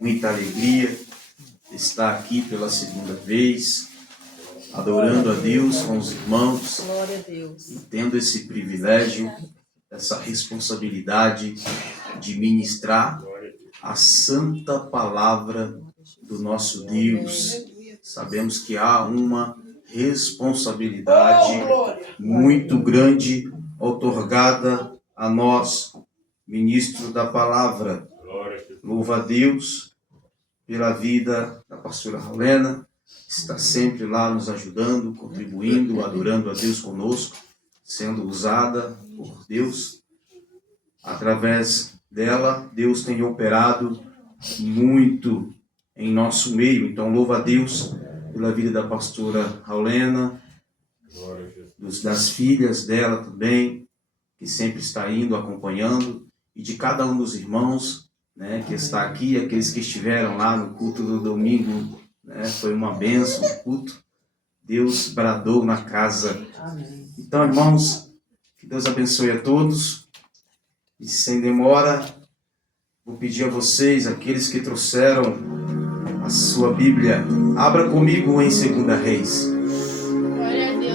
muita alegria estar aqui pela segunda vez, adorando a Deus com os irmãos. Glória a Deus. E tendo esse privilégio, essa responsabilidade de ministrar a santa palavra do nosso Deus. Sabemos que há uma responsabilidade muito grande outorgada a nós, ministro da palavra. Louva a Deus pela vida da pastora Raulena, que está sempre lá nos ajudando, contribuindo, adorando a Deus conosco, sendo usada por Deus. Através dela, Deus tem operado muito em nosso meio. Então, louva a Deus pela vida da pastora Raulena, das filhas dela também, que sempre está indo, acompanhando, e de cada um dos irmãos, né, que está aqui, aqueles que estiveram lá no culto do domingo, né, foi uma bênção o culto. Deus bradou na casa. Amém. Então, irmãos, que Deus abençoe a todos. E sem demora, vou pedir a vocês, aqueles que trouxeram a sua Bíblia, abra comigo em 2 Reis.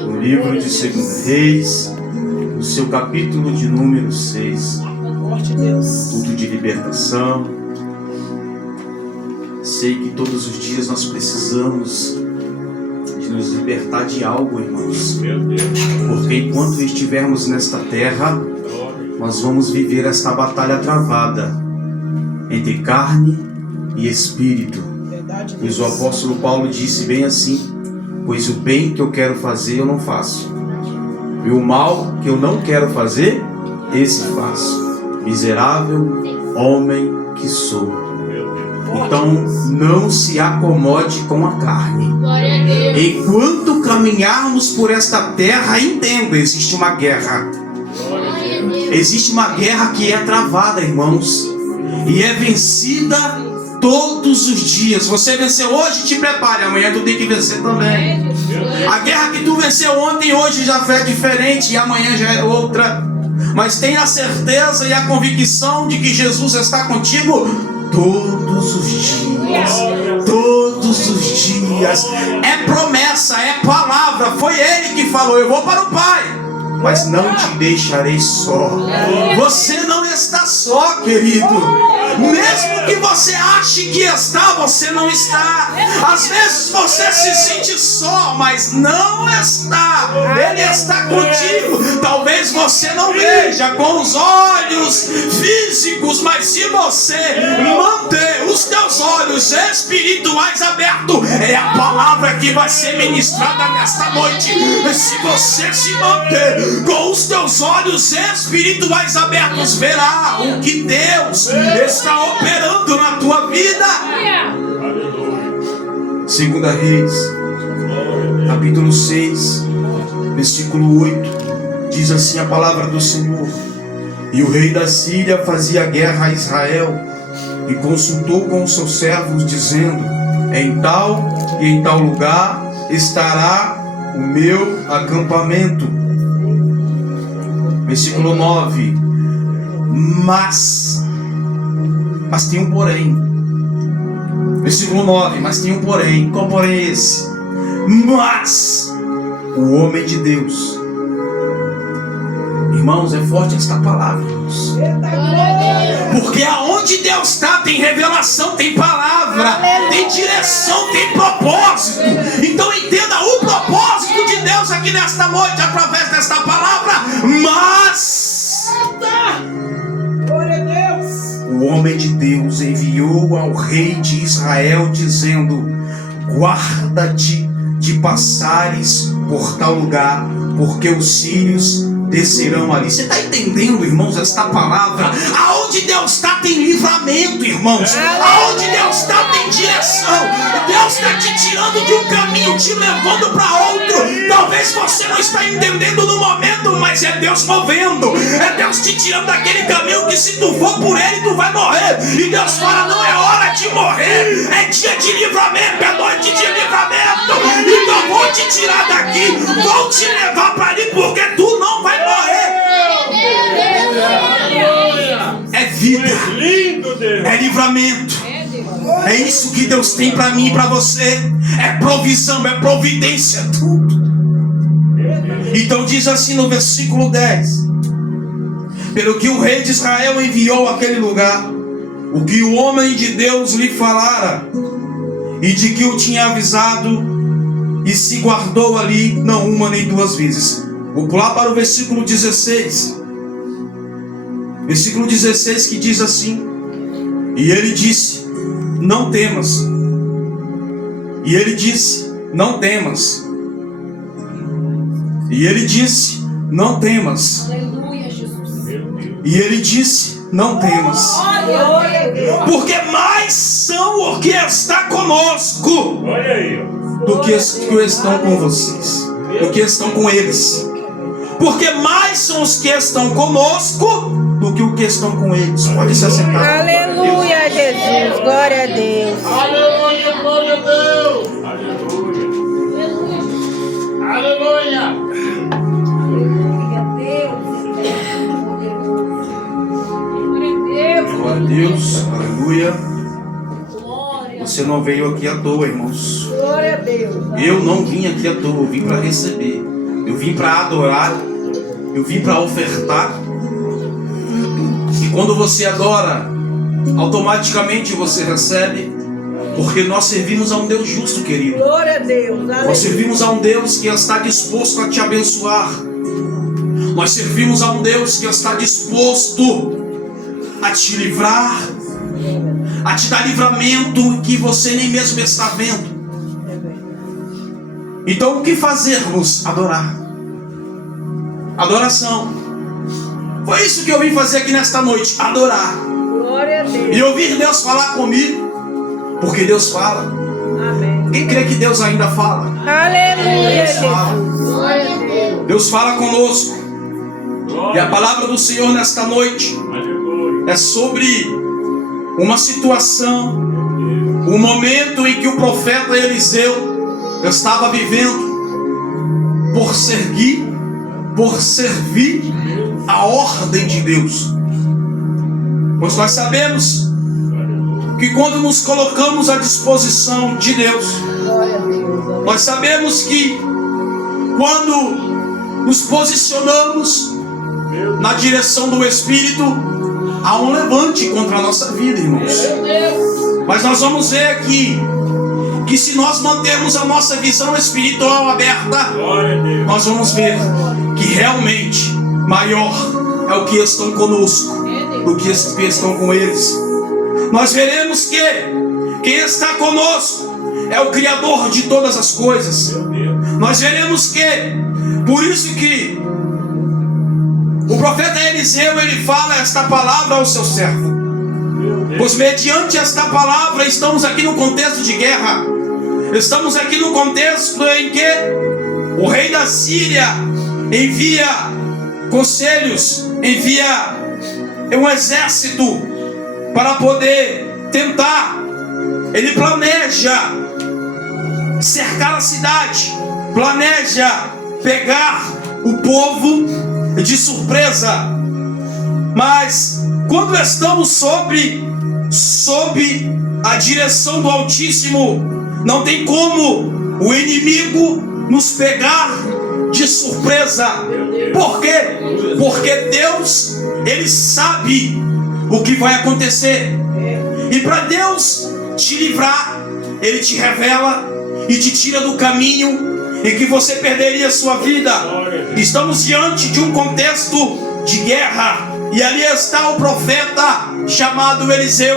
No livro de 2 Reis, no seu capítulo de número 6. Tudo de libertação. Sei que todos os dias nós precisamos de nos libertar de algo, irmãos. Porque enquanto estivermos nesta terra, nós vamos viver esta batalha travada entre carne e espírito. Pois o apóstolo Paulo disse bem assim: pois o bem que eu quero fazer eu não faço, e o mal que eu não quero fazer, esse faço. Miserável homem que sou. Então não se acomode com a carne. Enquanto caminharmos por esta terra, entenda, existe uma guerra. Existe uma guerra que é travada, irmãos, e é vencida todos os dias. Você venceu hoje, te prepare, amanhã tu tem que vencer também. A guerra que tu venceu ontem, hoje já é diferente e amanhã já é outra. Mas tenha a certeza e a convicção de que Jesus está contigo todos os dias. Todos os dias. É promessa, é palavra. Foi Ele que falou: eu vou para o Pai, mas não te deixarei só. Você não está só, querido. Mesmo que você ache que está, você não está. Às vezes você se sente só, mas não está. Ele está contigo. Talvez você não veja com os olhos físicos, mas se você manter os teus olhos espirituais abertos, é a palavra que vai ser ministrada nesta noite. Se você se manter com os teus olhos espirituais abertos, verá o que Deus está operando na tua vida. 2 Reis, capítulo 6, versículo 8, diz assim a palavra do Senhor: e o rei da Síria fazia guerra a Israel, e consultou com os seus servos, dizendo: em tal e em tal lugar estará o meu acampamento. Versículo 9: mas tem um porém. Versículo 9: mas tem um porém. Qual porém é esse? Mas o homem de Deus. Irmãos, é forte esta palavra, irmãos. Porque aonde Deus está, tem revelação, tem palavra, tem direção, tem propósito. Então entenda o propósito de Deus aqui nesta noite, através desta palavra. Mas o homem de Deus enviou ao rei de Israel, dizendo: guarda-te de passares por tal lugar, porque os sírios descerão ali. Você está entendendo, irmãos, esta palavra? Aonde Deus está tem livramento, irmãos. Aonde Deus está tem direção. Deus está te tirando de um caminho, te levando para outro. Talvez você não está entendendo no momento, mas é Deus movendo. É Deus te tirando daquele caminho que, se tu for por ele, tu vai morrer. E Deus fala: não é hora de morrer, é dia de livramento, é noite de livramento. Então vou te tirar daqui, vou te levar para ali, porque tu não vai morrer. É vida, é livramento. É isso que Deus tem para mim e para você. É provisão, é providência, tudo. Então diz assim no versículo 10: pelo que o rei de Israel enviou àquele lugar, o que o homem de Deus lhe falara, e de que o tinha avisado, e se guardou ali, não uma nem duas vezes. Vou pular para o versículo 16. Versículo 16 que diz assim: e ele disse, não temas. E ele disse, não temas. E ele disse, não temas. Aleluia, Jesus. E ele disse, não temas. Porque mais são os que está conosco do que os que estão com vocês, do que estão com eles. Porque mais são os que estão conosco do que os que estão com eles. Pode se assentar. Aleluia, Jesus. Glória a Deus. Aleluia, glória a Deus. Aleluia. Glória a Deus. Aleluia. Você não veio aqui à toa, irmãos. Glória a Deus. Eu não vim aqui à toa, eu vim para receber. Eu vim para adorar. Eu vim para ofertar. E quando você adora, automaticamente você recebe. Porque nós servimos a um Deus justo, querido. Glória a Deus. Nós servimos a um Deus que está disposto a te abençoar. Nós servimos a um Deus que está disposto a te livrar, a te dar livramento que você nem mesmo está vendo. Então o que fazermos? Adorar. Adoração. Foi isso que eu vim fazer aqui nesta noite, adorar. Glória a Deus. E ouvir Deus falar comigo, porque Deus fala. Amém. Quem crê que Deus ainda fala? Aleluia, Deus fala. Jesus. Glória a Deus. Deus fala conosco. E a palavra do Senhor nesta noite é sobre uma situação, o momento em que o profeta Eliseu estava vivendo por servir a ordem de Deus. Pois nós sabemos que quando nos colocamos à disposição de Deus, nós sabemos que quando nos posicionamos na direção do Espírito, há um levante contra a nossa vida, irmãos. Mas nós vamos ver aqui que se nós mantermos a nossa visão espiritual aberta, nós vamos ver que realmente maior é o que estão conosco do que estão com eles. Nós veremos que quem está conosco é o Criador de todas as coisas. Nós veremos que, por isso que o profeta Eliseu, ele fala esta palavra ao seu servo. Pois mediante esta palavra estamos aqui no contexto de guerra. Estamos aqui no contexto em que o rei da Síria envia conselhos, envia um exército para poder tentar. Ele planeja cercar a cidade, planeja pegar o povo de surpresa. Mas quando estamos sob a direção do Altíssimo, não tem como o inimigo nos pegar de surpresa. Por quê? Porque Deus, ele sabe o que vai acontecer. E para Deus te livrar, ele te revela e te tira do caminho em que você perderia a sua vida. Estamos diante de um contexto de guerra, e ali está o profeta chamado Eliseu.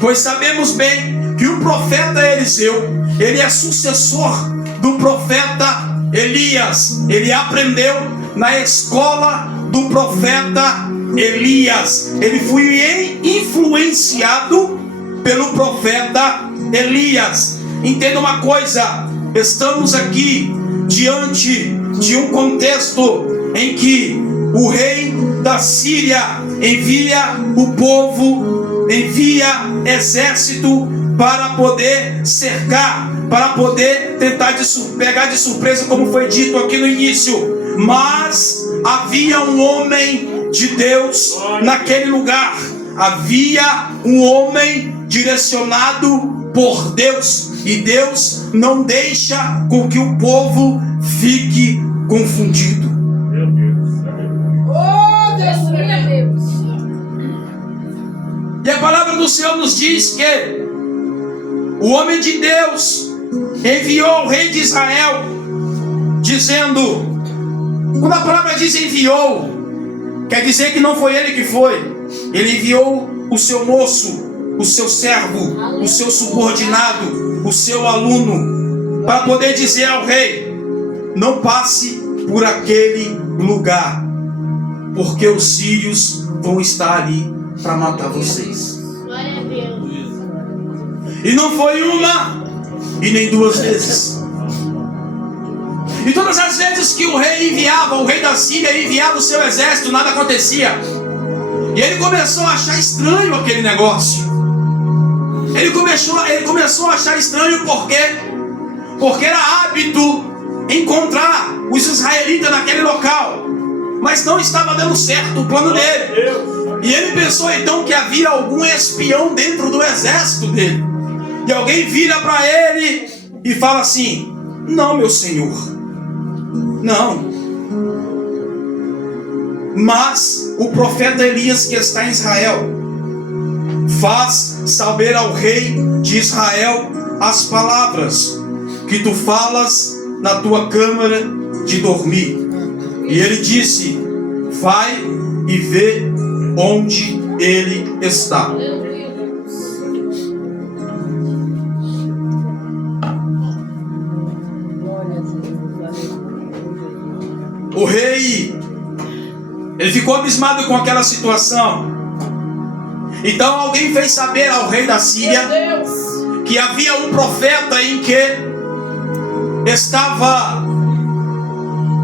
Pois sabemos bem que o profeta Eliseu, ele é sucessor do profeta Elias. Ele aprendeu na escola do profeta Elias. Ele foi influenciado pelo profeta Elias. Entenda uma coisa: estamos aqui diante de um contexto em que o rei da Síria envia o povo, envia exército para poder cercar, para poder tentar pegar de surpresa, como foi dito aqui no início. Mas havia um homem de Deus naquele lugar. havia um homem direcionado por Deus, e Deus não deixa com que o povo fique confundido. Meu Deus. Oh, Deus, meu Deus. E a palavra do Senhor nos diz que o homem de Deus enviou ao rei de Israel, dizendo, quando a palavra diz enviou, quer dizer que não foi ele que foi. Ele enviou o seu moço, o seu servo, o seu subordinado, o seu aluno, para poder dizer ao rei: não passe por aquele lugar, porque os sírios vão estar ali para matar vocês. Glória a Deus. E não foi uma e nem duas vezes. E todas as vezes que o rei enviava, o rei da Síria enviava o seu exército, nada acontecia. E ele começou a achar estranho aquele negócio. Ele começou a achar estranho porque era hábito encontrar os israelitas naquele local, mas não estava dando certo o plano dele. E ele pensou então que havia algum espião dentro do exército dele. E alguém vira para ele e fala assim: não, meu senhor, não. Mas o profeta Elias, que está em Israel, faz saber ao rei de Israel as palavras que tu falas na tua câmara de dormir. E ele disse: vai e vê onde ele está. O rei, ele ficou abismado com aquela situação. Então alguém fez saber ao rei da Síria que havia um profeta em que estava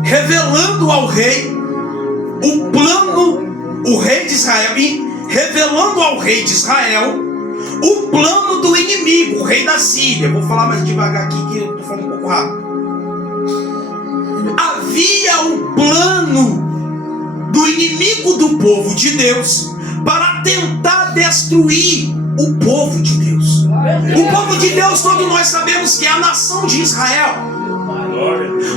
revelando ao rei o plano, o rei de Israel, e revelando ao rei de Israel o plano do inimigo, o rei da Síria. Vou falar mais devagar aqui que eu estou falando um pouco rápido. Havia um plano do inimigo do povo de Deus para tentar destruir o povo de Deus. O povo de Deus, todos nós sabemos que é a nação de Israel.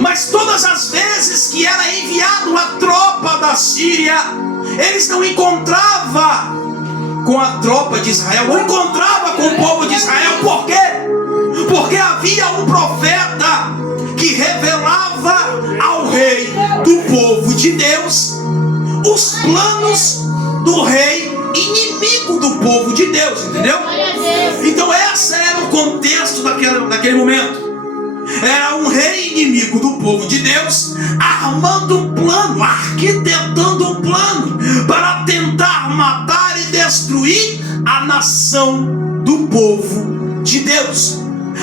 Mas todas as vezes que era enviado a tropa da Síria, eles não encontravam com a tropa de Israel, não encontravam com o povo de Israel. Por quê? Porque havia um profeta que revelava ao rei do povo de Deus os planos do rei inimigo do povo de Deus, entendeu? Então esse era o contexto daquele momento. Era um rei inimigo do povo de Deus, armando um plano, arquitetando um plano para tentar matar e destruir a nação do povo de Deus.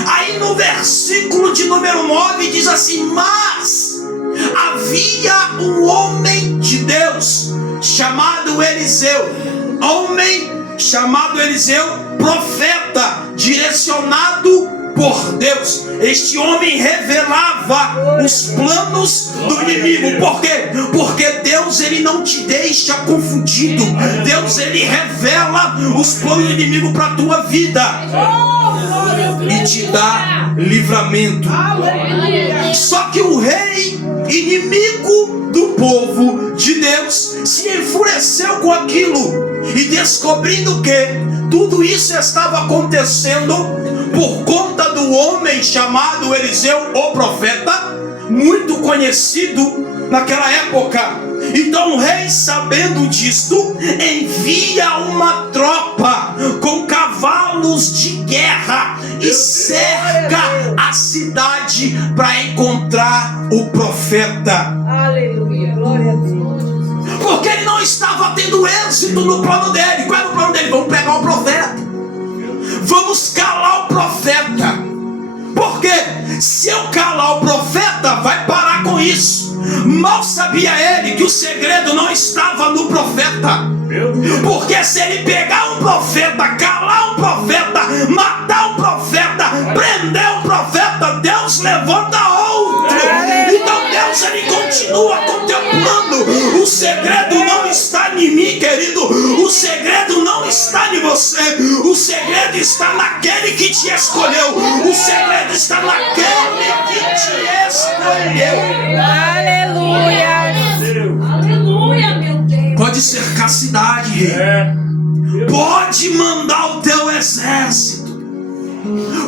Aí no versículo de número 9 diz assim: mas havia um homem de Deus chamado Eliseu, profeta, direcionado por Deus. Este homem revelava os planos do inimigo. Por quê? Porque Deus, ele não te deixa confundido. Deus, ele revela os planos do inimigo para a tua vida e te dá livramento. Só que o rei inimigo do povo de Deus se enfureceu com aquilo, e descobrindo que tudo isso estava acontecendo por conta do homem chamado Eliseu, o profeta, muito conhecido naquela época. Então o rei, sabendo disto, envia uma tropa com cavalos de guerra e cerca a cidade para encontrar o profeta. Aleluia, glória a Deus. Porque ele não estava tendo êxito no plano dele. Qual era o plano dele? Vamos pegar o profeta, vamos calar o profeta. Porque se eu calar o profeta, vai parar com isso. Mal sabia ele que o segredo não estava no profeta. Porque se ele pegar um profeta, calar um profeta, matar um profeta, prender um profeta, Deus levanta outro. Então Deus, ele continua continua contemplando. O segredo não está em mim, querido. O segredo não está em você. O segredo está naquele que te escolheu. O segredo está naquele que te escolheu. Aleluia. Aleluia, meu Deus. Pode cercar a cidade, rei. Pode mandar o teu exército.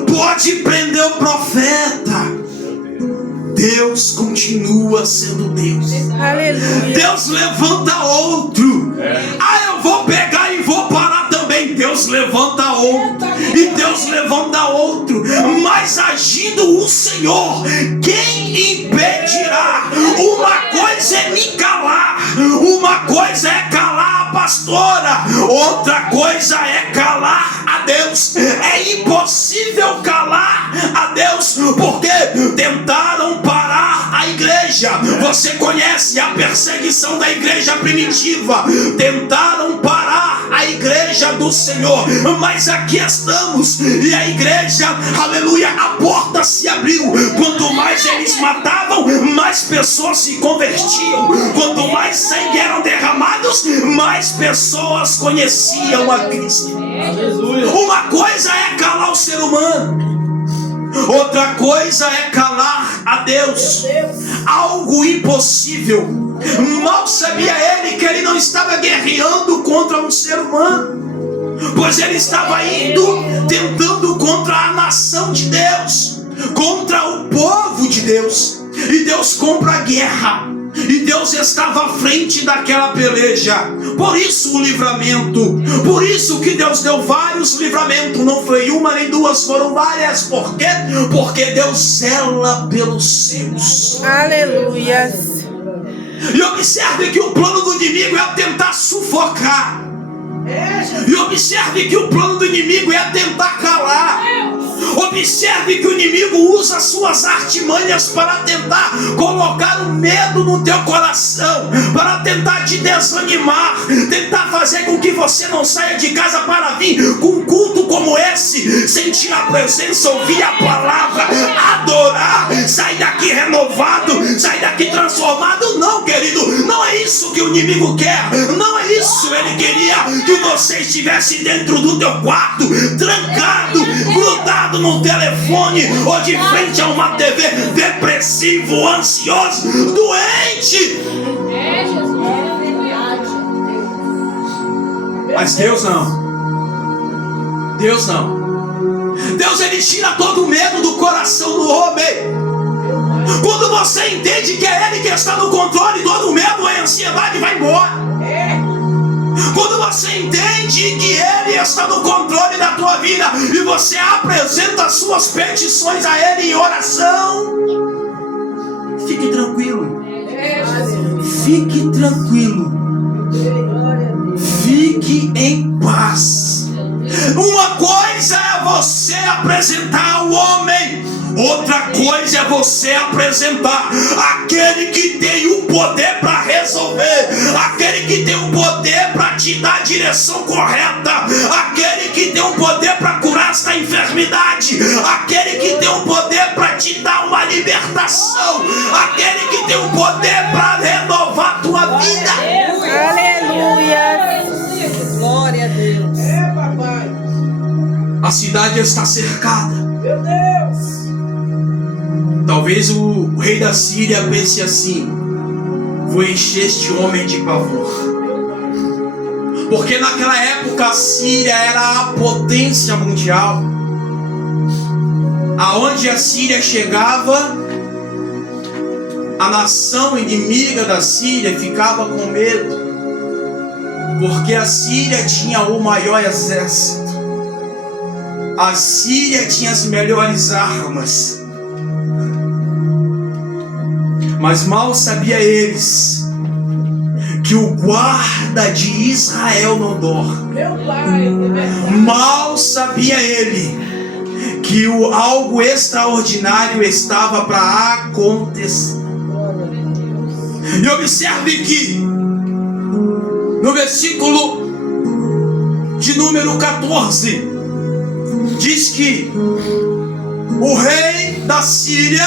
Pode prender o profeta. Deus continua sendo Deus. Aleluia. Deus levanta outro. Eu vou pegar e vou parar também. Deus levanta outro. E Deus levanta outro. Mas agindo o Senhor, quem impedirá? Uma coisa é me calar. Uma coisa é calar a pastora. Outra coisa é calar a Deus. É impossível calar a Deus, porque tentaram parar a igreja. Você conhece a perseguição da igreja primitiva. Tentaram parar a igreja do Senhor, mas aqui estamos, e a igreja, aleluia, a porta se abriu. Quanto mais eles matavam, mais pessoas se convertiam. Quanto mais sangue eram derramados, mais pessoas conheciam a Cristo. Uma coisa é calar o ser humano, outra coisa é calar a Deus. Algo impossível. Mal sabia ele que ele não estava guerreando contra um ser humano, pois ele estava indo tentando contra a nação de Deus, contra o povo de Deus. E Deus compra a guerra. E Deus estava à frente daquela peleja. Por isso o livramento. Por isso que Deus deu vários livramentos. Não foi uma nem duas, foram várias. Por quê? Porque Deus zela pelos seus. Aleluia. E observe que o plano do inimigo é tentar sufocar. E observe que o plano do inimigo é tentar calar. Observe que o inimigo usa suas artimanhas para tentar colocar o medo no teu coração, para tentar te desanimar, tentar fazer com que você não saia de casa para vir com um culto como esse, sentir a presença, ouvir a palavra, adorar, sair daqui renovado, sair daqui transformado. Não, querido, não é isso que o inimigo quer. Não é isso. Ele queria que você estivesse dentro do teu quarto, trancado, grudado no telefone ou de frente a uma TV, depressivo, ansioso, doente. Mas Deus não. Deus não. Deus, ele tira todo o medo do coração do homem. Quando você entende que é ele que está no controle, todo o medo e a ansiedade vai embora. Quando você entende que ele está no controle da tua vida e você apresenta as suas petições a ele em oração, fique tranquilo. Fique tranquilo. Fique em paz. Uma coisa é você apresentar ao homem, outra coisa é você apresentar aquele que tem o poder para resolver, aquele que tem o poder para te dar a direção correta, aquele que tem o poder para curar esta enfermidade, aquele que tem o poder para te dar uma libertação, aquele que tem o poder para renovar a tua vida. Aleluia. Glória a Deus. Papai. A cidade está cercada. Meu Deus. Talvez o rei da Síria pense assim: vou encher este homem de pavor. Porque naquela época a Síria era a potência mundial. Aonde a Síria chegava, a nação inimiga da Síria ficava com medo, porque a Síria tinha o maior exército. A Síria tinha as melhores armas. Mas mal sabia eles que o guarda de Israel não dorme. Mal sabia ele que algo extraordinário estava para acontecer. E observe que no versículo de número 14 diz que o rei da Síria,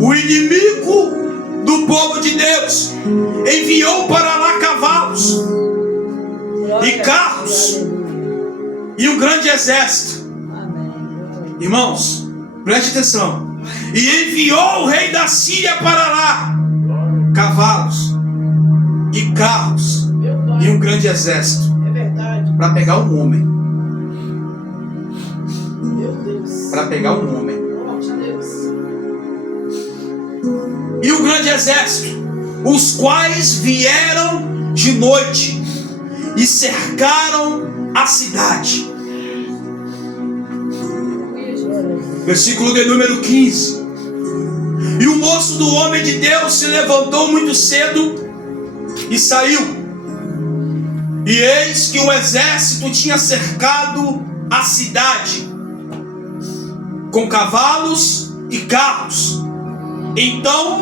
o inimigo do povo de Deus, enviou para lá cavalos e carros e um grande exército. Irmãos, preste atenção. E enviou o rei da Síria para lá cavalos e carros e um grande exército para pegar um homem. Para pegar um homem. E o grande exército, os quais vieram de noite e cercaram a cidade. Versículo de número 15. E o moço do homem de Deus se levantou muito cedo e saiu. E eis que o exército tinha cercado a cidade com cavalos e carros. Então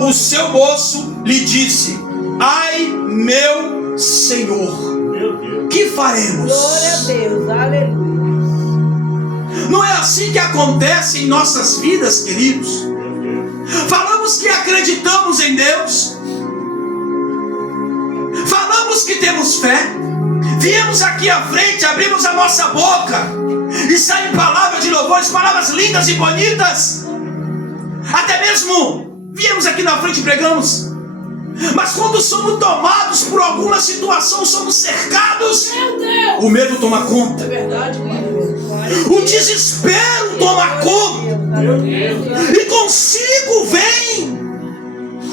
o seu moço lhe disse: ai, meu Senhor, que faremos? Glória a Deus, aleluia. Não é assim que acontece em nossas vidas, queridos? Falamos que acreditamos em Deus, falamos que temos fé, viemos aqui à frente, abrimos a nossa boca e saem palavras de louvores, palavras lindas e bonitas. Até mesmo viemos aqui na frente e pregamos. Mas quando somos tomados por alguma situação, somos cercados, o medo toma conta. É verdade, O desespero toma conta. E consigo vem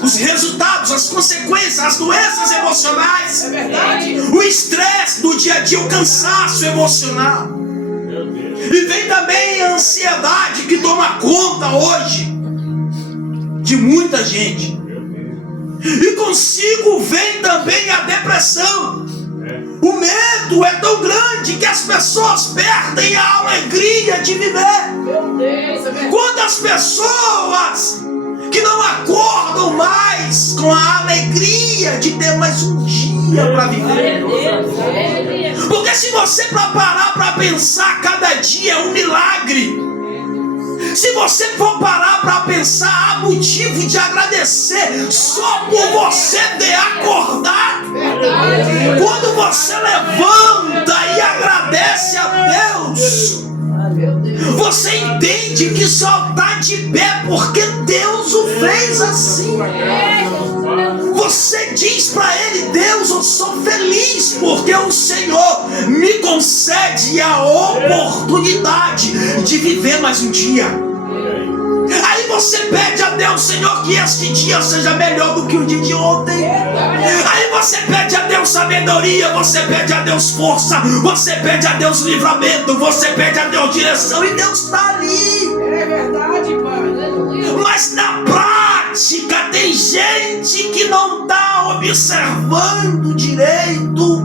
os resultados, as consequências, as doenças emocionais. É verdade. O estresse do dia a dia, o cansaço emocional. E vem também a ansiedade que toma conta hoje de muita gente. E consigo vem também a depressão. O medo é tão grande que as pessoas perdem a alegria de viver. Meu Deus, é verdade. Quantas pessoas que não acordam mais com a alegria de ter mais um dia para viver. Porque se você parar para pensar, cada dia é um milagre. Se você for parar para pensar, há motivo de agradecer só por você ter acordado. Quando você levanta e agradece a Deus, você entende que só está de pé porque Deus o fez assim. Você diz para Ele: Deus, eu sou feliz porque o Senhor me concede a oportunidade de viver mais um dia. Aí você pede a Deus: Senhor, que este dia seja melhor do que o dia de ontem. Aí você pede a Deus sabedoria, você pede a Deus força, você pede a Deus livramento, você pede a Deus direção, e Deus está ali. É verdade, Pai. Mas na prática tem gente que não está observando direito.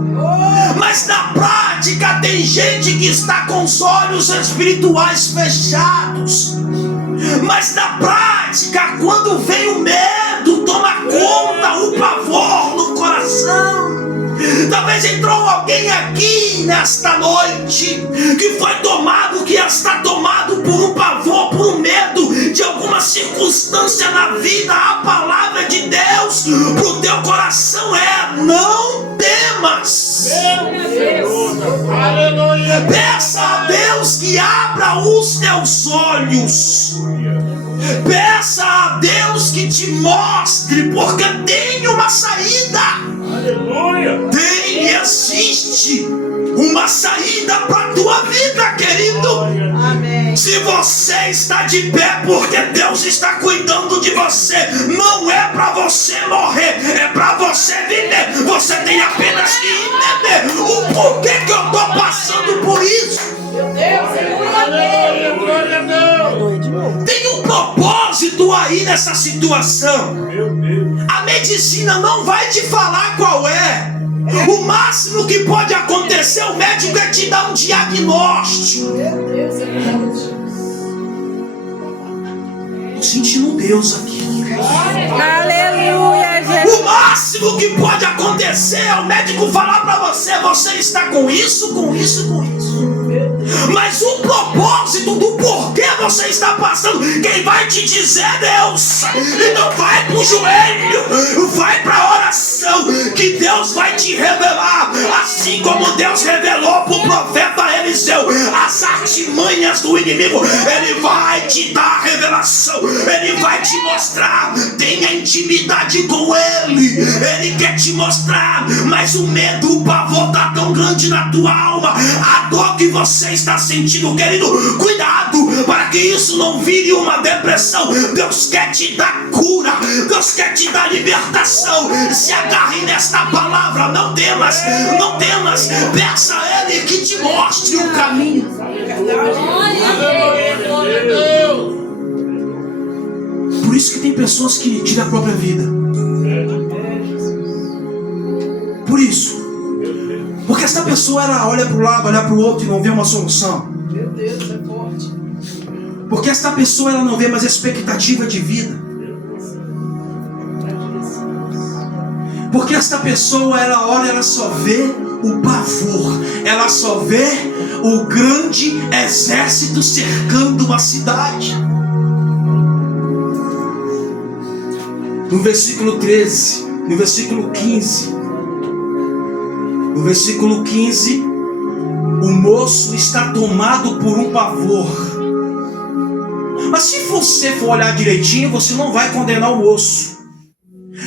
Mas na prática tem gente que está com os olhos espirituais fechados. Mas na prática, quando vem o medo, toma conta, o pavor no coração. Talvez entrou alguém aqui nesta noite que foi tomado, que está tomado por um pavor, por um medo de alguma circunstância na vida. A palavra de Deus para o teu coração é: não temas. Aleluia. Peça a Deus que abra os teus olhos. Peça a Deus que te mostre, porque tem uma saída. Aleluia. Tem e existe uma saída para a tua vida, querido. Amém. Se você está de pé, porque Deus está cuidando de você. Não é para você morrer, é para você viver. Você tem apenas que entender o porquê que eu estou passando por isso. Meu Deus, Aleluia. Glória a Deus. Tem um propósito aí nessa situação. Meu Deus. A medicina não vai te falar qual é. O máximo que pode acontecer, o médico é te dar um diagnóstico. Meu Deus, é verdade. Tô sentindo Deus aqui. Aleluia, Jesus. O máximo que pode acontecer é o médico falar para você: você está com isso, com isso, com isso. Mas o propósito do porquê você está passando, quem vai te dizer é Deus. Então vai pro joelho, vai pra oração, que Deus vai te revelar, assim como Deus revelou pro profeta Eliseu as artimanhas do inimigo. Ele vai te dar revelação, ele vai te mostrar. Tenha intimidade com ele, ele quer te mostrar. Mas o medo, o pavor tá tão grande na tua alma, a dor que você está sentindo, querido, cuidado para que isso não vire uma depressão. Deus quer te dar cura, Deus quer te dar libertação. Se agarre nesta palavra, não temas, não temas. Peça a ele que te mostre o caminho. Por isso que tem pessoas que tiram a própria vida. Por isso. Porque essa pessoa ela olha para o lado, olha para o outro e não vê uma solução. Meu Deus, é forte. Porque essa pessoa ela não vê mais expectativa de vida. Porque essa pessoa ela olha, ela só vê o pavor, ela só vê o grande exército cercando uma cidade. No versículo 13, no versículo 15, no versículo 15, o moço está tomado por um pavor. Mas se você for olhar direitinho, você não vai condenar o moço.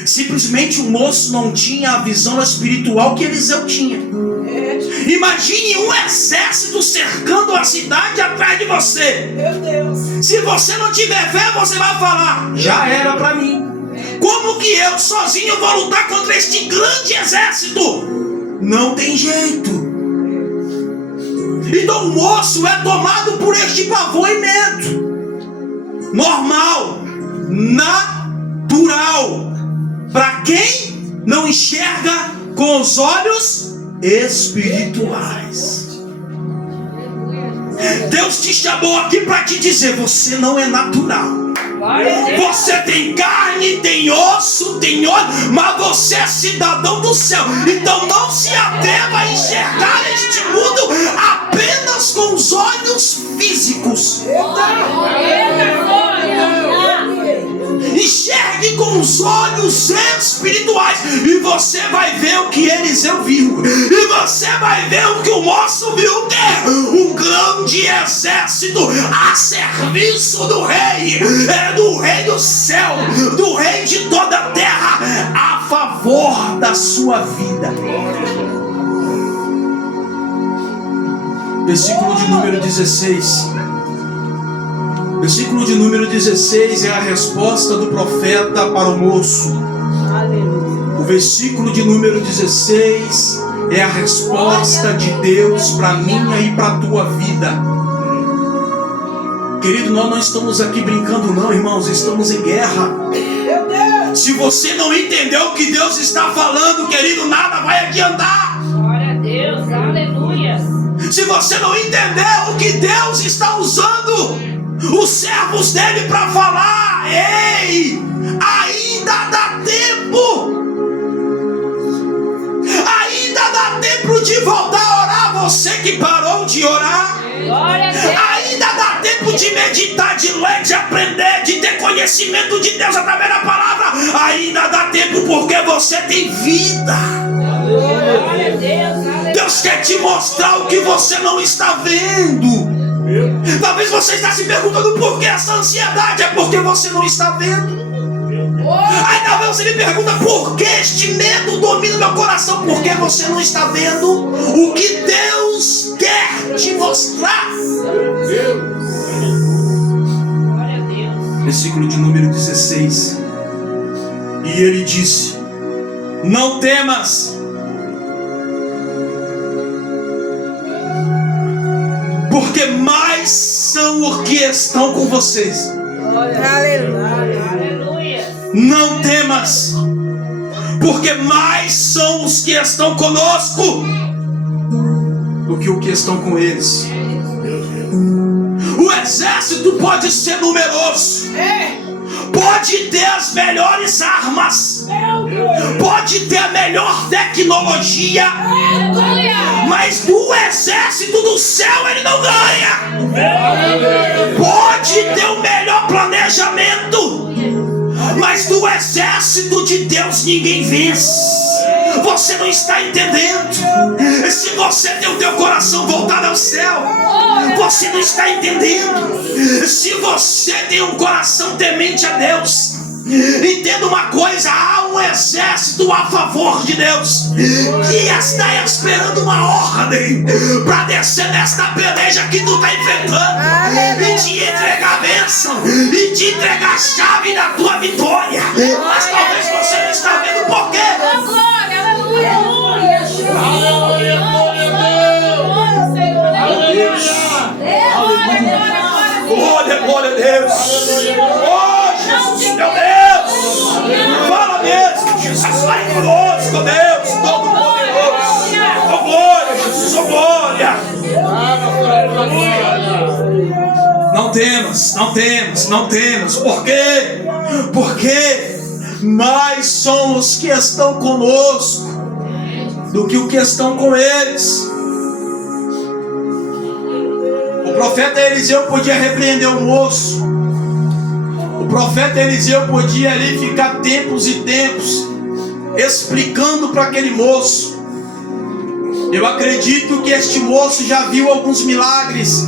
Simplesmente o moço não tinha a visão espiritual que Eliseu tinha. Imagine um exército cercando a cidade atrás de você. Meu Deus. Se você não tiver fé, você vai falar: já era para mim. Como que eu sozinho vou lutar contra este grande exército? Não tem jeito. Então o moço é tomado por este pavor e medo. Normal, natural, para quem não enxerga com os olhos espirituais. Deus te chamou aqui para te dizer: você não é natural. Você tem carne, tem osso, tem olho, mas você é cidadão do céu. Então não se atreva a enxergar este mundo apenas com os olhos físicos. Enxergue com os olhos espirituais e você vai ver o que Eliseu viu. E você vai ver o que o moço viu, que é um grande exército a serviço do rei, do rei do céu, do rei de toda a terra, a favor da sua vida. Versículo de número 16. Versículo de número 16 é a resposta do profeta para o moço. O versículo de número 16 é a resposta de Deus para minha e para a tua vida. Querido, nós não estamos aqui brincando não, irmãos, estamos em guerra. Se você não entendeu o que Deus está falando, querido, nada vai adiantar. Glória a Deus, aleluia. Se você não entendeu o que Deus está usando os servos dele para falar: ei, ainda dá tempo. Ainda dá tempo de voltar a orar. Você que parou de orar. Ainda dá tempo de meditar, de ler, de aprender, de ter conhecimento de Deus através da palavra. Ainda dá tempo porque você tem vida. Deus quer te mostrar o que você não está vendo. Talvez você está se perguntando por que essa ansiedade. É porque você não está vendo. Aí talvez você me pergunta: por que este medo domina meu coração? Porque você não está vendo o que Deus quer te mostrar. Versículo de número 16. E ele disse: não temas, porque mais são os que estão com vocês. Aleluia. Não temas, porque mais são os que estão conosco do que os que estão com eles. O exército pode ser numeroso, pode ter as melhores armas, pode ter a melhor tecnologia, mas do exército do céu ele não ganha. Pode Mas do exército de Deus ninguém vence. Você não está entendendo. Se você tem o teu coração voltado ao céu, você não está entendendo. Se você tem um coração temente a Deus, entenda uma coisa: há um exército a favor de Deus que está esperando uma ordem para descer nesta peleja que tu está enfrentando e te entregar a bênção e te entregar a chave da tua vitória. Mas talvez você não está vendo por quê. Glória a Deus. Oh, Jesus, meu Deus. Fala mesmo, Jesus, vai conosco, Deus, todo poderoso. Oh, glória, Jesus, oh, glória. Não temos. Por quê? Porque mais são os que estão conosco do que os que estão com eles. O profeta Eliseu podia repreender o moço. O profeta Eliseu podia ali ficar tempos e tempos explicando para aquele moço. Eu acredito que este moço já viu alguns milagres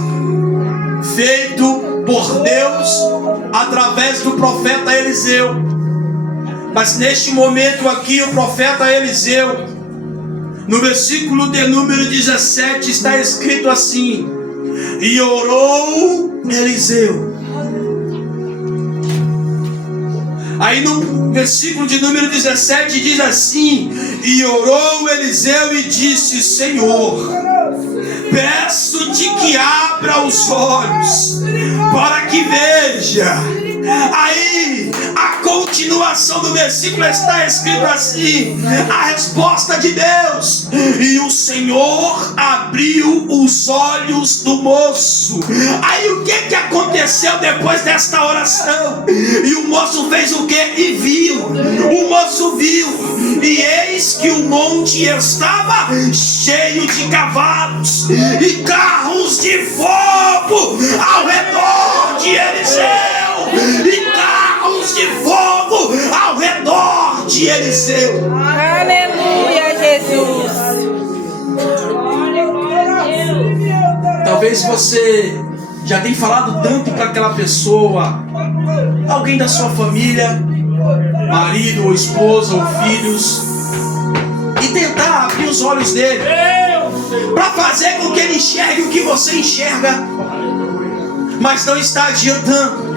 feitos por Deus através do profeta Eliseu. Mas neste momento aqui, o profeta Eliseu, no versículo de número 17, está escrito assim: e orou Eliseu. Aí no versículo de número 17 diz assim: e orou Eliseu e disse: Senhor, peço-te que abra os olhos para que veja. Aí a continuação do versículo está escrito assim: a resposta de Deus: e o Senhor abriu os olhos do moço. Aí o que aconteceu depois desta oração? E o moço fez o que? E viu. O moço viu, e eis que o monte estava cheio de cavalos e carros de fogo ao redor de Eliseu. E carros de fogo ao redor de Eliseu. Aleluia, Jesus. Talvez você já tenha falado tanto para aquela pessoa, alguém da sua família, marido ou esposa ou filhos, e tentar abrir os olhos dele para fazer com que ele enxergue o que você enxerga, mas não está adiantando.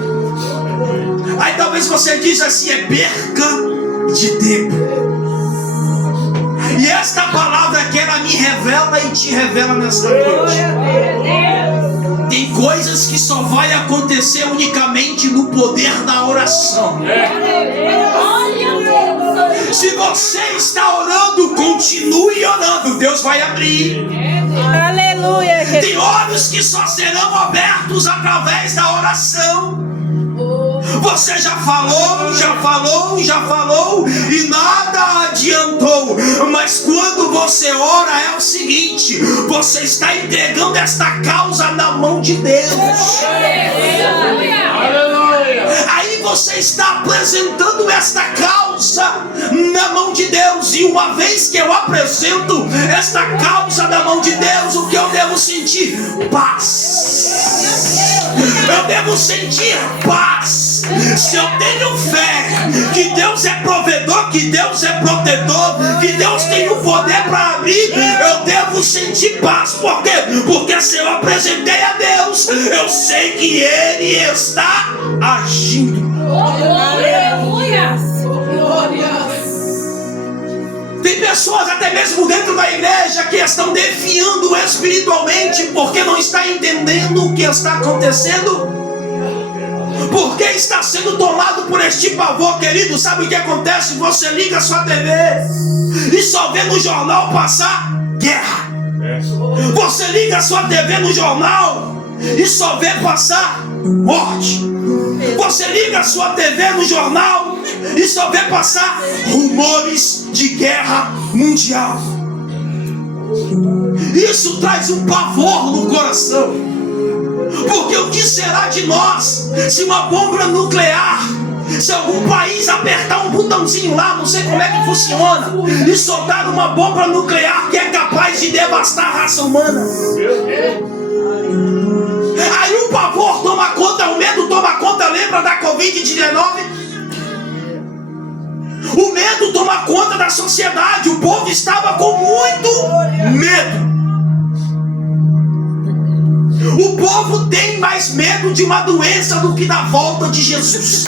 Aí talvez você diz assim: é perca de tempo. E esta palavra que ela me revela e te revela nesta noite. Tem coisas que só vai acontecer unicamente no poder da oração. Se você está orando, continue orando, Deus vai abrir. Aleluia, Jesus. Tem olhos que só serão abertos através da oração. Você já falou e nada adiantou. Mas quando você ora é o seguinte: você está entregando esta causa na mão de Deus. Aí você está apresentando esta causa na mão de Deus. E uma vez que eu apresento esta causa na mão de Deus, o que eu devo sentir? Paz. Eu devo sentir paz. Se eu tenho fé que Deus é provedor, que Deus é protetor, que Deus tem o poder para abrir, eu devo sentir paz. Por quê? Porque se eu apresentei a Deus, eu sei que Ele está agindo. Aleluia. Tem pessoas até mesmo dentro da igreja que estão defiando espiritualmente porque não está entendendo o que está acontecendo. Porque está sendo tomado por este pavor, querido. Sabe o que acontece? Você liga a sua TV e só vê no jornal passar guerra. Você liga a sua TV no jornal e só vê passar morte. Você liga a sua TV no jornal e só vê passar rumores de guerra mundial. Isso traz um pavor no coração. Porque o que será de nós se uma bomba nuclear Se algum país apertar um botãozinho lá, não sei como é que funciona, e soltar uma bomba nuclear que é capaz de devastar a raça humana. Aí o pavor toma conta, o medo toma conta, lembra da Covid-19? O medo toma conta da sociedade, o povo estava com muito medo. O povo tem mais medo de uma doença do que da volta de Jesus.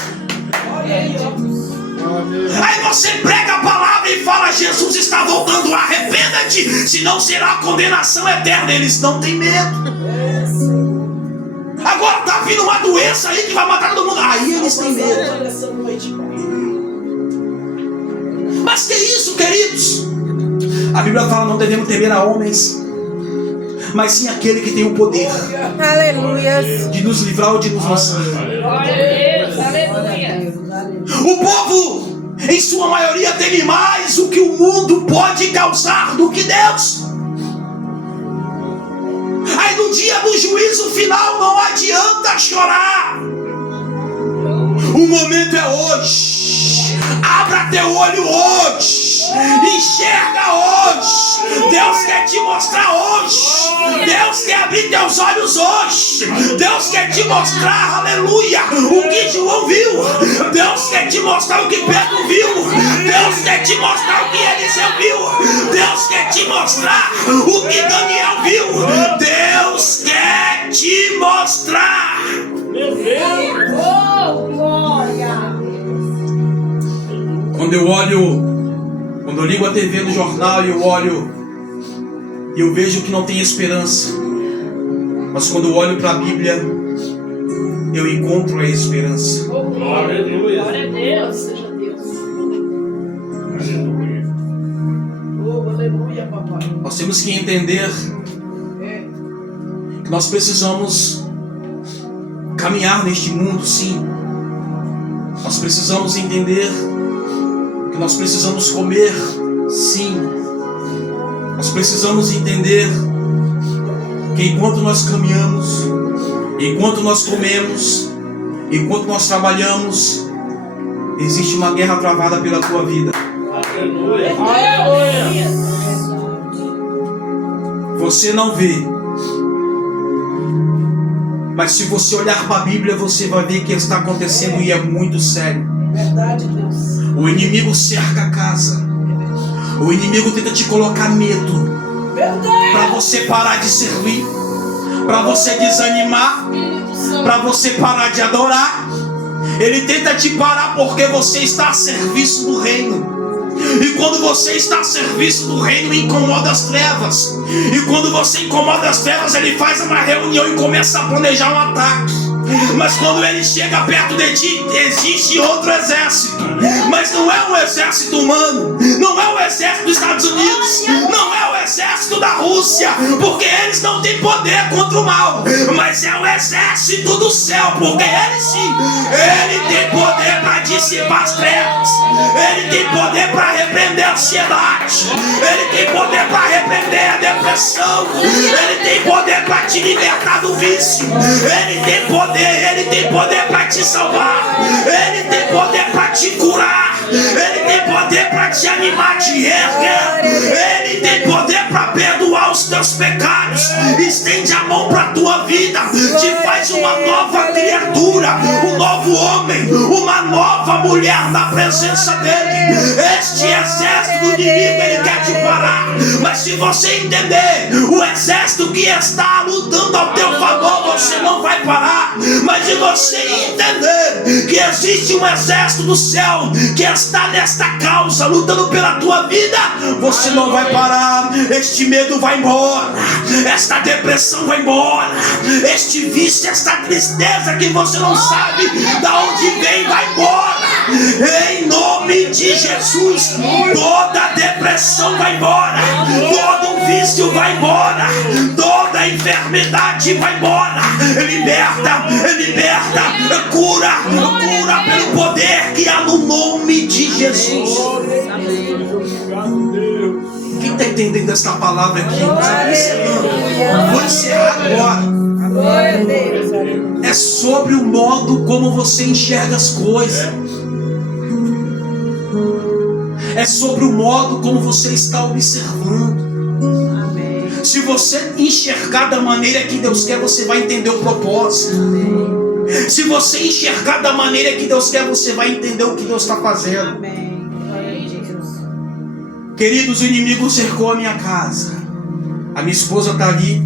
Aí você prega a palavra e fala: Jesus está voltando, arrependa-te, senão será condenação eterna. Eles não têm medo. Agora está vindo uma doença aí que vai matar todo mundo. Aí eles têm medo. Mas que isso, queridos? A Bíblia fala: não devemos temer a homens, mas sim aquele que tem o poder, Aleluia, de nos livrar ou de nos lançar. O povo, em sua maioria, teme mais o que o mundo pode causar do que Deus. Aí no dia do juízo final não adianta chorar. O momento é hoje. Abra teu olho hoje. Enxerga hoje. Deus quer te mostrar hoje. Deus quer abrir teus olhos hoje. Deus quer te mostrar, aleluia, o que João viu. Deus quer te mostrar o que Pedro viu. Deus quer te mostrar o que Eliseu viu. Deus quer te mostrar o que Daniel viu. Deus quer te mostrar. Meu Deus. Quando eu ligo a TV no jornal e eu olho e eu vejo que não tem esperança, mas quando eu olho para a Bíblia eu encontro a esperança. Glória a Deus. Glória a Deus, seja Deus. Aleluia. Oh, aleluia, papai. Nós temos que entender que nós precisamos caminhar neste mundo, sim. Nós precisamos entender que nós precisamos comer, sim. Nós precisamos entender que enquanto nós caminhamos, enquanto nós comemos, enquanto nós trabalhamos, existe uma guerra travada pela tua vida. Aleluia. Você não vê, mas se você olhar para a Bíblia, você vai ver que está acontecendo e é muito sério. Verdade, Deus. O inimigo cerca a casa. O inimigo tenta te colocar medo, para você parar de servir, para você desanimar, para você parar de adorar. Ele tenta te parar porque você está a serviço do reino. E quando você está a serviço do reino, incomoda as trevas. E quando você incomoda as trevas, ele faz uma reunião e começa a planejar um ataque. Mas quando ele chega perto de ti, existe outro exército. Mas não é um exército humano, não é o exército dos Estados Unidos, não é o exército da Rússia, porque eles não têm poder contra o mal. Mas é o exército do céu, porque ele sim, ele tem poder para dissipar as trevas. Ele tem poder para repreender a ansiedade. Ele tem poder para repreender a depressão. Ele tem poder para te libertar do vício. Ele tem poder para te salvar. Ele tem poder para te curar. Ele tem poder para te animar, te erguer. Ele tem poder para perdoar os teus pecados. Estende a mão para a tua vida. Te faz uma nova criatura, um novo homem, uma nova mulher na presença dele. Este exército do inimigo, ele quer te parar. Mas se você entender o exército que está lutando ao teu favor, você não vai parar. Mas se você entender que existe um exército do céu que está nesta causa, lutando pela tua vida, você não vai parar. Este medo vai embora, esta depressão vai embora, este vício, esta tristeza que você não sabe da onde vem, vai embora. Em nome de Jesus, toda depressão vai embora, todo vício vai embora, toda enfermidade vai embora. Liberta, cura pelo poder que há no nome de Jesus. Quem está entendendo esta palavra aqui? Vou encerrar agora. É sobre o modo como você enxerga as coisas. é sobre o modo como você está observando. Se você enxergar da maneira que Deus quer, você vai entender o propósito. Se você enxergar da maneira que Deus quer, você vai entender o que Deus está fazendo. Queridos, o inimigo cercou a minha casa. A minha esposa está ali,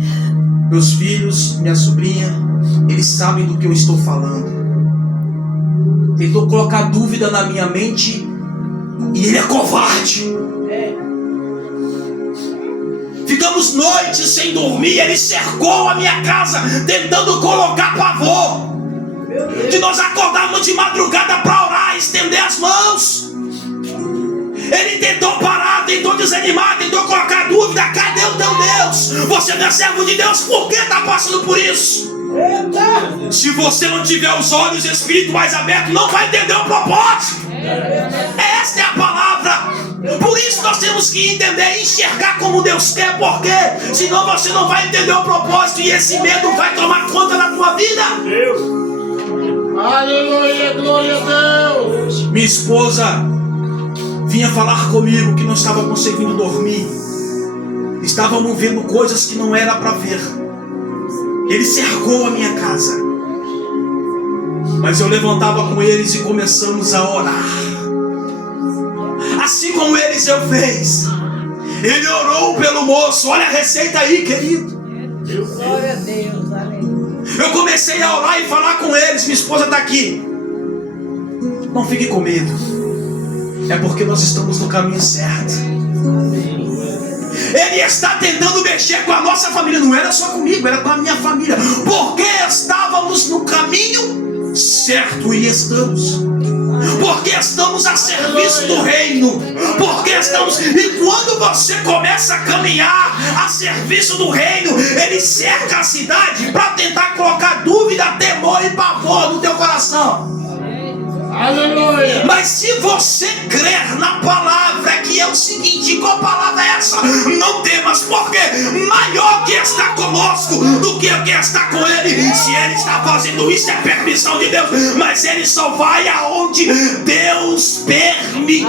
meus filhos, minha sobrinha, eles sabem do que eu estou falando. Tentou colocar dúvida na minha mente e ele é covarde. Ficamos noites sem dormir, ele cercou a minha casa, tentando colocar pavor. Que nós acordávamos de madrugada para orar, estender as mãos. Ele tentou parar, tentou desanimar, tentou colocar dúvida. Cadê o teu Deus? Você não é servo de Deus, por que está passando por isso? Se você não tiver os olhos espirituais abertos, não vai entender o propósito. Esta é a palavra. Por isso nós temos que entender e enxergar como Deus quer, porque senão você não vai entender o propósito e esse medo vai tomar conta da tua vida. Aleluia, glória a Deus. Minha esposa vinha falar comigo que não estava conseguindo dormir. Estávamos vendo coisas que não era para ver. Ele cercou a minha casa. Mas eu levantava com eles e começamos a orar. Assim como Eliseu fez. Ele orou pelo moço. Olha a receita aí, querido. Glória a Deus, aleluia. Eu comecei a orar e falar com eles. Minha esposa está aqui. Não fique com medo. É porque nós estamos no caminho certo. Ele está tentando mexer com a nossa família. Não era só comigo, era com a minha família. Porque estávamos no caminho certo e estamos. Porque estamos a serviço do reino. Porque estamos. E quando você começa a caminhar a serviço do reino, ele cerca a cidade para tentar colocar dúvida, temor e pavor no teu coração. Aleluia. Mas se você crer na palavra, que é o seguinte, qual palavra é essa? Não temas, porque maior que está conosco do que o que está com ele. Se ele está fazendo isso, é permissão de Deus, mas ele só vai aonde Deus permitir.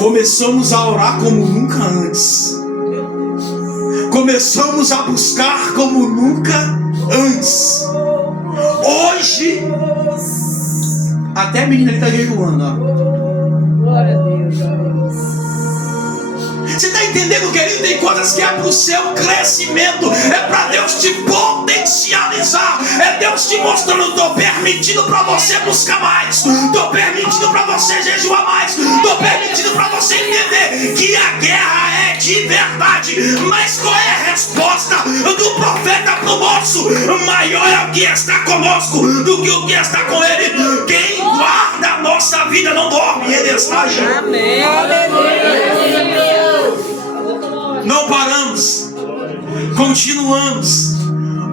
Começamos a orar como nunca antes. Começamos a buscar como nunca antes. Hoje, até a menina ali está jejuando, ó. Glória a Deus. Você está entendendo, querido? Tem coisas que é para o seu crescimento, é para Deus te potencializar, é Deus te mostrando: estou permitindo para você buscar mais, estou permitindo para você jejuar mais, estou permitindo para você entender que a guerra é de verdade. Mas qual é a resposta do profeta para o moço? Maior é o que está conosco do que o que está com ele. Quem guarda a nossa vida não dorme, ele está já. Amém. Não paramos, continuamos,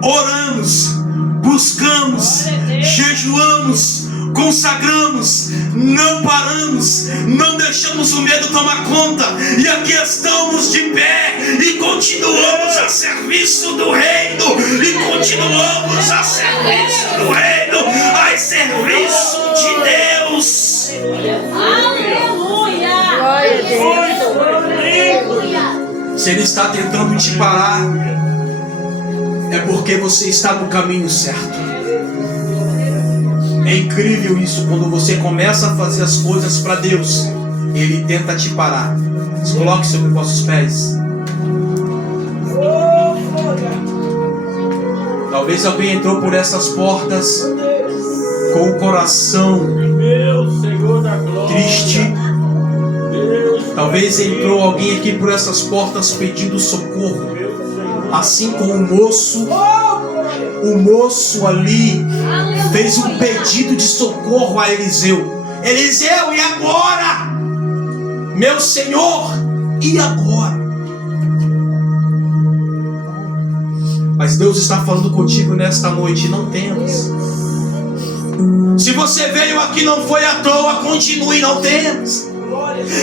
oramos, buscamos, jejuamos, consagramos, não paramos, não deixamos o medo tomar conta, e aqui estamos de pé e continuamos a serviço do reino, e continuamos a serviço do reino, a serviço de Deus. Aleluia. Glória a Deus. Se ele está tentando te parar, é porque você está no caminho certo. É incrível isso, quando você começa a fazer as coisas para Deus, ele tenta te parar. Se coloque sobre os vossos pés. Talvez alguém entrou por essas portas com o coração triste. Talvez entrou alguém aqui por essas portas pedindo socorro, assim como o moço ali fez um pedido de socorro a Eliseu. Eliseu, e agora? Meu Senhor, e agora? Mas Deus está falando contigo nesta noite: não temas. Se você veio aqui não foi à toa, continue, não temas.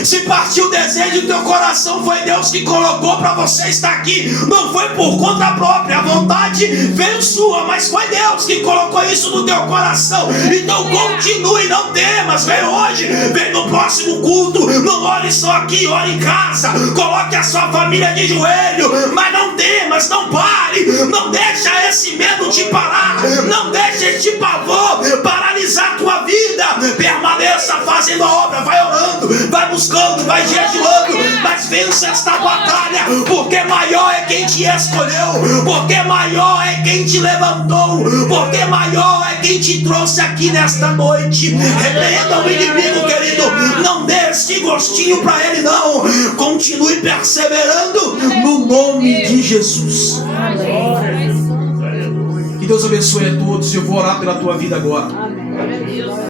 Se partiu o desejo do teu coração, foi Deus que colocou para você estar aqui. Não foi por conta própria. A vontade veio sua, mas foi Deus que colocou isso no teu coração. Então continue, não temas. Vem hoje, vem no próximo culto. Não ore só aqui, ore em casa. Coloque a sua família de joelho. Mas não temas, não pare. Não deixa esse medo te parar. Não deixa este pavor paralisar a tua vida. Permaneça fazendo a obra. Vai orando, vai buscando, vai jejuando. Mas vença esta batalha. Porque maior é quem te escolheu. Porque maior é quem te levantou. Porque maior é quem te trouxe aqui nesta noite. Repreenda o inimigo, querido. Não dê este gostinho para ele, não. Continue perseverando no nome de Jesus. Que Deus abençoe a todos. Eu vou orar pela tua vida agora. Amém.